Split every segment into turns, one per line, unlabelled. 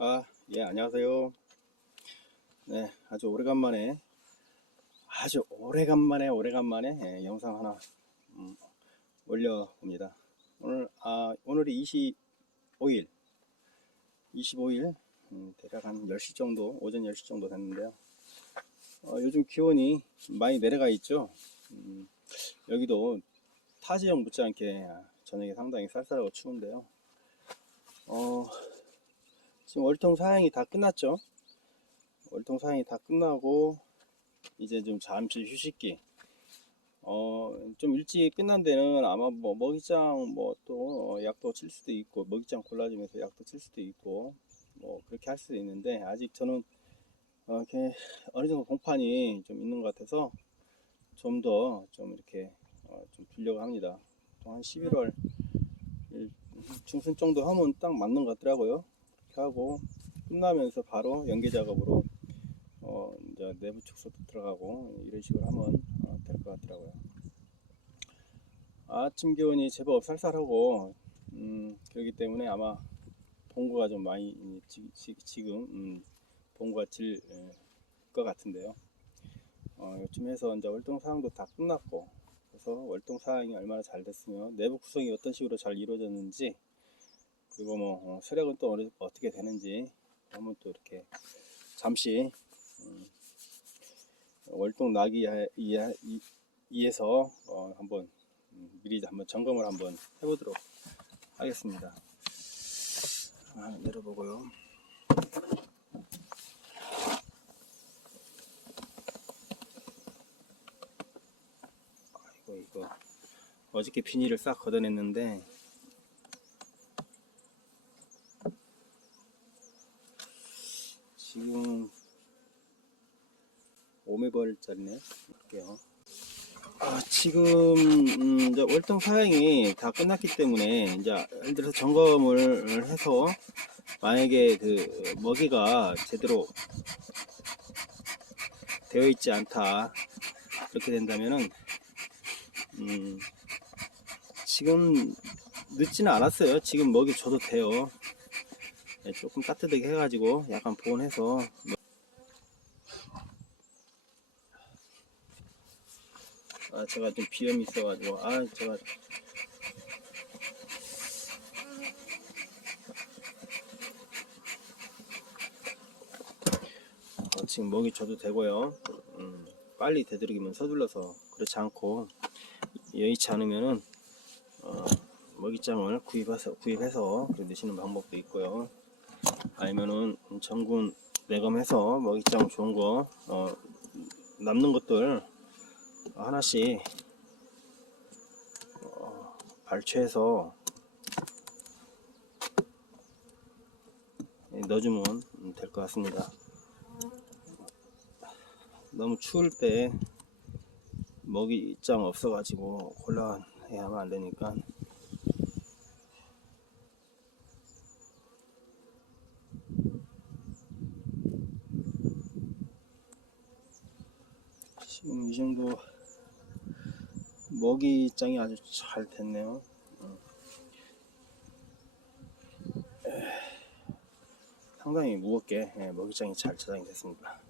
아, 예, 안녕하세요. 네, 아주 오래간만에, 아주 오래간만에, 오래간만에 예, 영상 하나 음, 올려봅니다. 오늘, 아, 오늘이 25일, 25일, 음, 대략 한 10시 정도, 오전 10시 정도 됐는데요. 어, 요즘 기온이 많이 내려가 있죠. 음, 여기도 타지형 못지않게 저녁에 상당히 쌀쌀하고 추운데요. 어, 지금 월통 사양이 다 끝났죠. 월통 사양이 다 끝나고 이제 좀 잠시 휴식기. 어, 좀 일찍 끝난 데는 아마 뭐 먹이장 뭐 또 약도 칠 수도 있고 먹이장 골라주면서 약도 칠 수도 있고 뭐 그렇게 할 수도 있는데 아직 저는 어, 이렇게 어느 정도 공판이 좀 있는 것 같아서 좀 더좀 이렇게 어, 좀 두려고 합니다. 또한 11월 중순 정도 하면 딱 맞는 것 같더라고요. 하고 끝나면서 바로 연계 작업으로 어 이제 내부 축소도 들어가고 이런 식으로 하면 어, 될것 같더라고요. 아침 기온이 제법 쌀쌀하고 음, 그렇기 때문에 아마 봉구가 좀 많이 음, 지, 지, 지금 음, 봉구가 질 것 같은데요. 어, 요즘 해서 이제 월동 사항도 다 끝났고 그래서 월동 사항이 얼마나 잘 됐으며 내부 구성이 어떤 식으로 잘 이루어졌는지 그리고 뭐 어, 세력은 또 어떻게 되는지 한번 또 이렇게 잠시 음, 월동 나기 이해서 어, 한번 음, 미리 한번 점검을 한번 해보도록 하겠습니다. 아, 내려보고요. 아이고 이거 어저께 비닐을 싹 걷어냈는데 지금 5매벌짜리네. 볼게요. 아, 지금 음, 이제 월동 사양이 다 끝났기 때문에 이제 예를 들어서 점검을 해서 만약에 그 먹이가 제대로 되어 있지 않다 그렇게 된다면은 음, 지금 늦지는 않았어요. 지금 먹이 줘도 돼요. 네, 조금 따뜻하게 해가지고 약간 보온해서 아 제가 좀 비염이 있어가지고 아 제가 어, 지금 먹이 줘도 되고요. 음, 빨리 되도록이면 서둘러서 그렇지 않고 여의치 않으면은 어, 먹이장을 구입해서 구입해서 넣으시는 방법도 있고요. 아니면은 전군 내검해서 먹이장 좋은 거 어, 남는 것들 하나씩 어, 발췌해서 넣어주면 될 것 같습니다. 너무 추울 때 먹이장 없어가지고 곤란해하면 안 되니까 지금 이 정도 먹이 장이 아주 잘 됐네요. 음. 에, 상당히 무겁게 예, 먹이장이 잘 저장이 됐습니다.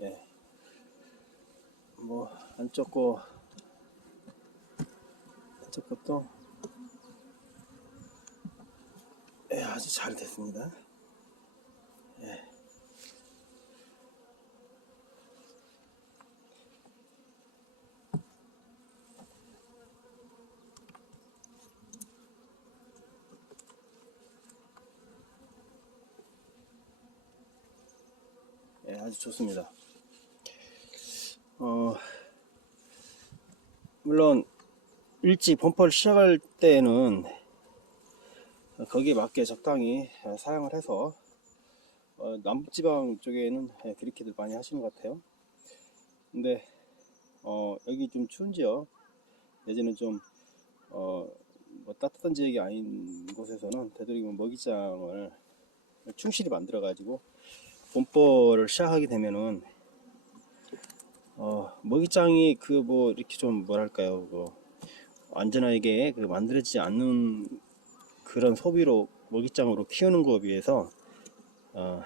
예. 뭐 안쪽 거 안쪽 것도 예, 아주 잘 됐습니다. 예. 예, 아주 좋습니다. 어, 물론 일찍 범퍼를 시작할 때에는 거기에 맞게 적당히 사용을 해서 어, 남부지방 쪽에는 그렇게들 많이 하시는 것 같아요. 근데 어, 여기 좀 추운지요. 예전에 좀 어, 뭐 따뜻한 지역이 아닌 곳에서는 되도록이면 먹이장을 충실히 만들어 가지고 봄벌을 시작하게 되면은 어, 먹이장이 그 뭐 이렇게 좀 뭐랄까요 뭐 안전하게 그 만들어지지 않는 그런 소비로 먹이장으로 키우는 것에 비해서 어,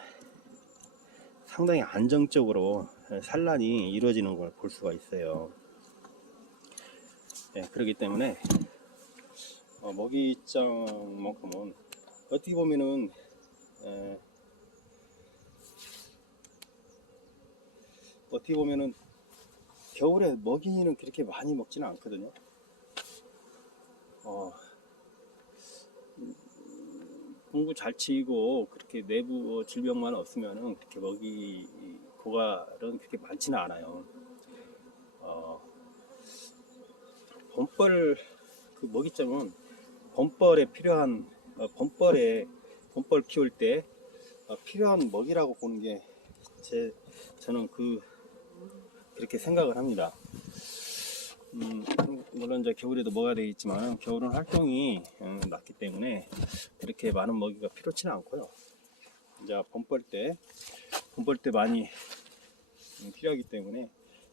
상당히 안정적으로 산란이 이루어지는 걸 볼 수가 있어요. 네, 그렇기 때문에 어, 먹이장만큼은 어떻게 보면은 에, 어떻게 보면은 겨울에 먹이는 그렇게 많이 먹지는 않거든요. 어, 공부 잘 치고 그렇게 내부 질병만 없으면은 그렇게 먹이 고갈은 그렇게 많지는 않아요. 어, 범벌 그 먹이점은 범벌에 필요한 어, 범벌에 범벌 키울 때 어, 필요한 먹이라고 보는 게 제 저는 그 그렇게 생각을 합니다. 음, 물론 이제 겨울에도 먹어야 되겠지만 겨울은 활동이 음, 낮기 때문에 그렇게 많은 먹이가 필요치는 않고요. 이제 봄벌 때 봄벌 때 많이 음, 필요하기 때문에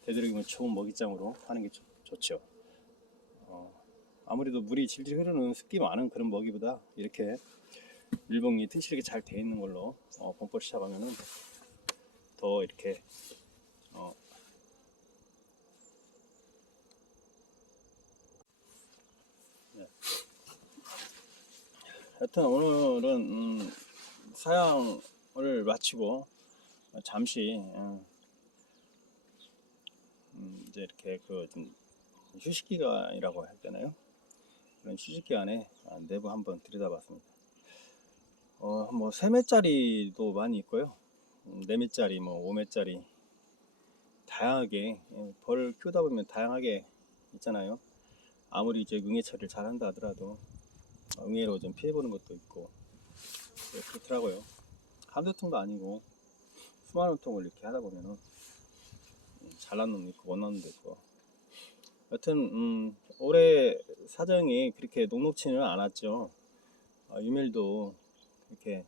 되도록이면 좋은 먹이장으로 하는 게 좋, 좋죠. 어, 아무래도 물이 질질 흐르는 습기 많은 그런 먹이보다 이렇게 밀봉이 튼실하게 잘 돼 있는 걸로 어, 봄벌 시작하면은 더 이렇게 어, 하여튼 오늘은 음, 사양을 마치고 잠시 음, 음, 이제 이렇게 그좀 휴식 기간이라고 해야 되나요? 그런 휴식 기간에 아, 내부 한번 들여다봤습니다. 어, 뭐 3매짜리도 많이 있고요. 음, 4매짜리, 뭐 5매짜리 다양하게 예, 벌 키우다 보면 다양하게 있잖아요. 아무리 이제 응애 처리를 잘한다 하더라도 응애로 좀 피해보는 것도 있고 네, 그렇더라고요. 한두 통도 아니고 수많은 통을 이렇게 하다 보면은 음, 잘난 놈도 있고 못난 놈도 있고 여튼 음, 올해 사정이 그렇게 녹록치는 않았죠. 어, 유밀도 이렇게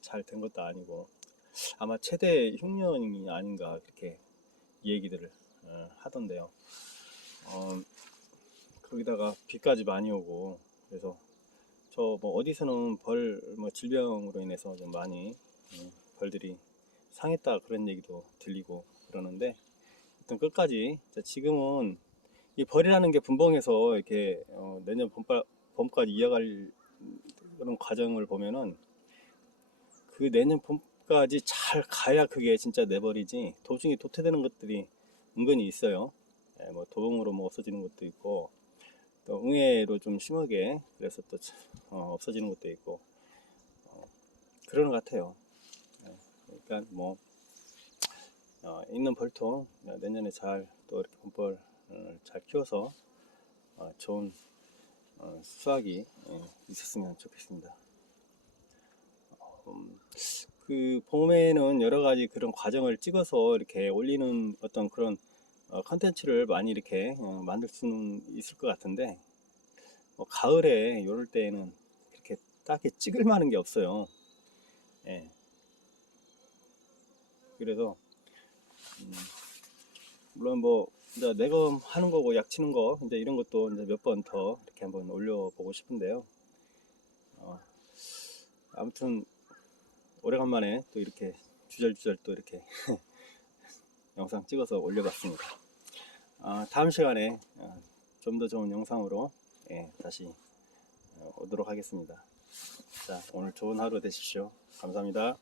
잘 된 것도 아니고 아마 최대 흉년이 아닌가 그렇게 얘기들을 어, 하던데요. 어, 거기다가 비까지 많이 오고 그래서 저 뭐 어디서는 벌 뭐 질병으로 인해서 좀 많이 음, 벌들이 상했다 그런 얘기도 들리고 그러는데 일단 끝까지 자, 지금은 이 벌이라는 게 분봉해서 이렇게 어, 내년 봄바, 봄까지 이어갈 그런 과정을 보면은 그 내년 봄까지 잘 가야 그게 진짜 내버리지 도중에 도태되는 것들이 은근히 있어요. 예, 뭐 도봉으로 뭐 없어지는 것도 있고 또 응애로 좀 심하게 그래서 또 어, 없어지는 것도 있고 어, 그러는 것 같아요. 예, 그러니까 뭐 어, 있는 벌통 내년에 잘 또 이렇게 봄벌 어, 잘 키워서 어, 좋은 어, 수확이 예, 있었으면 좋겠습니다. 음, 그 봄에는 여러 가지 그런 과정을 찍어서 이렇게 올리는 어떤 그런 어, 컨텐츠를 많이 이렇게 어, 만들 수는 있을 것 같은데 뭐 가을에 이럴 때에는 그렇게 딱히 찍을 만한 게 없어요. 예. 그래서 음, 물론 뭐 이제 내검 하는 거고 약 치는 거 이제 이런 것도 이제 몇 번 더 이렇게 한번 올려보고 싶은데요. 어, 아무튼 오래간만에 또 이렇게 주절주절 또 이렇게 영상 찍어서 올려봤습니다. 아, 다음 시간에 좀 더 좋은 영상으로 예, 다시 어, 오도록 하겠습니다. 자, 오늘 좋은 하루 되십시오. 감사합니다.